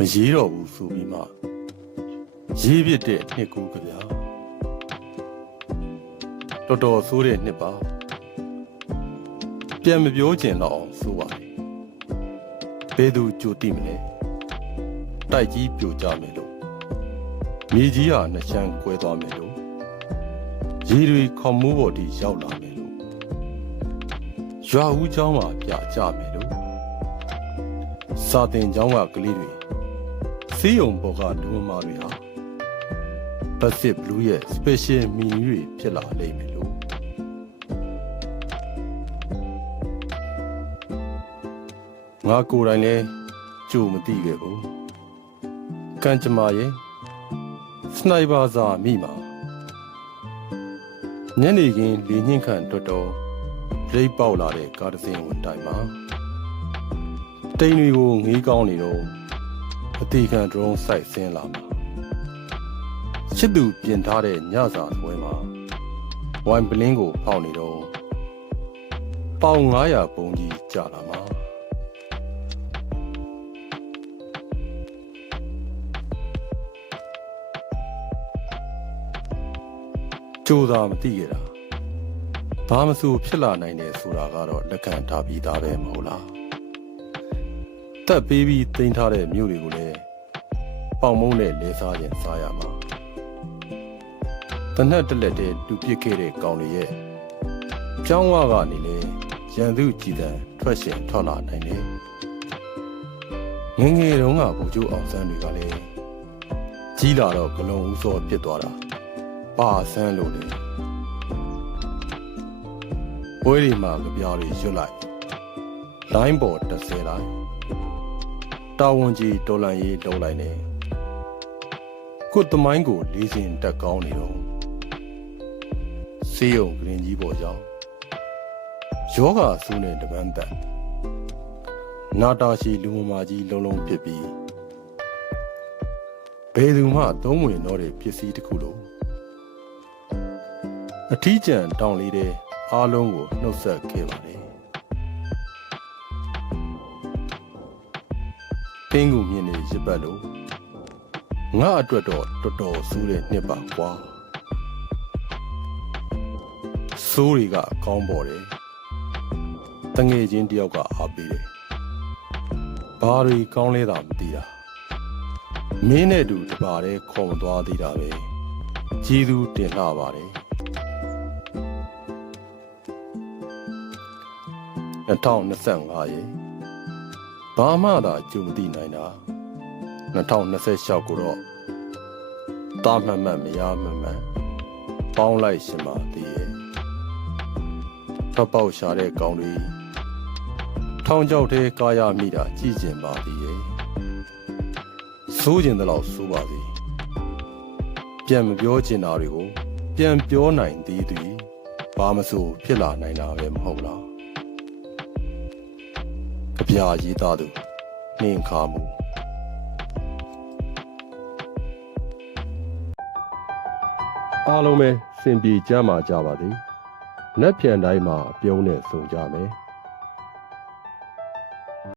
မရေးတော့ဘူးဆိုပြီးမှရေးပြတဲ့နှစ်ကူးကြဗျာတော်တော်ဆိုးတဲ့နှစ်ပါပြန်မပြောကျင်တော့အောင်ဆိုပါလေဘယ်သူကြိုတိမလဲတိုက်ကြီးပြိုကြမယ်လို့မြေကြီးဟာနှချမ်းကွဲသွားမယ်လို့ရေတွေခေါမိုးပေါ်ထိရောက်လာမယ်လို့ရွာဦးเจ้าမှာပြကြမယ်လို့စာတင်เจ้าကကလေးတွေစီးရုံပေါ်ကလူမတွေဟာPacific Blue ရဲ့ special menu တွေဖြစ်လာလိမ့်မယ်လို့ငါကိုယ်တိုင်လည်းကြိုမသိခဲ့ဘူးကံကြမ္မာရဲ့စနိုက်ပါစာမိမှာညနေခင်းလေညှင်းခန့်တော်တော်ရိပ်ပေါက်လာတဲ့ကားတစ်စင်းဝင်တိုင်းမှာတိမ်တွေကိုငေးကောင်းနေတော့အသေးခံ drone စိုက်ဆင်းလာမှာချစ်သူပြင်ထားတဲ့ညစာပွဲမှာဝိုင်ပလင်းကိုဖောက်နေတော့ပေါင်900ပုံကြီးကြာလာမှာကြိုးစားမသိရတာဘာမဆိုဖြစ်လာနိုင်တယ်ဆိုတာကတော့လက်ခံထားပြီးသားပဲမဟုတ်လားတက်ပေးပြီးတင်ထားတဲ့မြို့တွေကိုလည်းပေါင်မုံနဲ့လဲစားခြင်းစားရမှာတနက်တလက်တည်းတူပစ်ခဲ့တဲ့ကောင်တွေရဲ့ကျောင်းဝကနေလေရန်သူကြည်တံထွက်ရှင်ထွက်လာနိုင်တယ်ငငယ်တုန်းကဘူကျိုးအောင်ဆန်းတွေကလည်းကြီးလာတော့ဂလုံးဦးစောပြစ်သွားတာပါဆန်းလို့လေပွဲဒီမှာကြပြားတွေရွတ်လိုက်လိုင်းပေါ်30လိုက်တာဝန်ကြီးတော်လန်ရေးလုံးလိုက်နေကိုသမိုင်းကိုလေးစင်တက်ကောင်းနေတော့စေးုံဂရင်ကြီးပေါ်ကြောင်းယောဂဆူးနဲ့တပန်းတက်နာတာရှိလူမမာကြီးလုံးလုံးဖြစ်ပြီးဘယ်သူမှသုံးဝင်တော့တဲ့ပစ္စည်းတစ်ခုလို့အထီးကျန်တောင်းလေးတဲ့အားလုံးကိုနှုတ်ဆက်ခဲ့ပါတယ်ပင်းကူမြင်နေရပတ်လို့ငါအတွက်တော့တော်တော်ဆိုးတဲ့နှစ်ပါကွာဆိုးတွေကကောင်းပေါ်တယ်တငယ်ချင်းတယောက်ကအားပေးတယ်ဘာတွေကောင်းလဲတာမသိတာမင်းနဲ့တူတပါးတည်းခေါ်မသွားသေးတာပဲကျေးဇူးတင်လှပါတယ်2025ရေဘာမှသာကြုံမသိနိုင်တာ2026ကိုတော့တာမှန်မှန်မရမှန်မှန်ပေါင်းလိုက်ရှင်ပါသေးရဲ့ထပ်ပေါက်ရှာတဲ့ကောင်တွေထောင်ကြောက်တဲ့ကာရမိတာကြည်ကျင်ပါသေးရဲ့စိုးကျင်တဲ့လောက်စိုးပါသေးပြန်မပြောချင်တာတွေကိုပြန်ပြောနိုင်သေးသည်ဘာမဆိုဖြစ်လာနိုင်တာပဲမဟုတ်လားကြပြာရေးသားသူနှင်းခါမှုအားလုံးပဲစင်ပြေကြမှာကြပါသည်နက်ဖြန်တိုင်းမှာပြုံးနဲ့စုံကြမယ်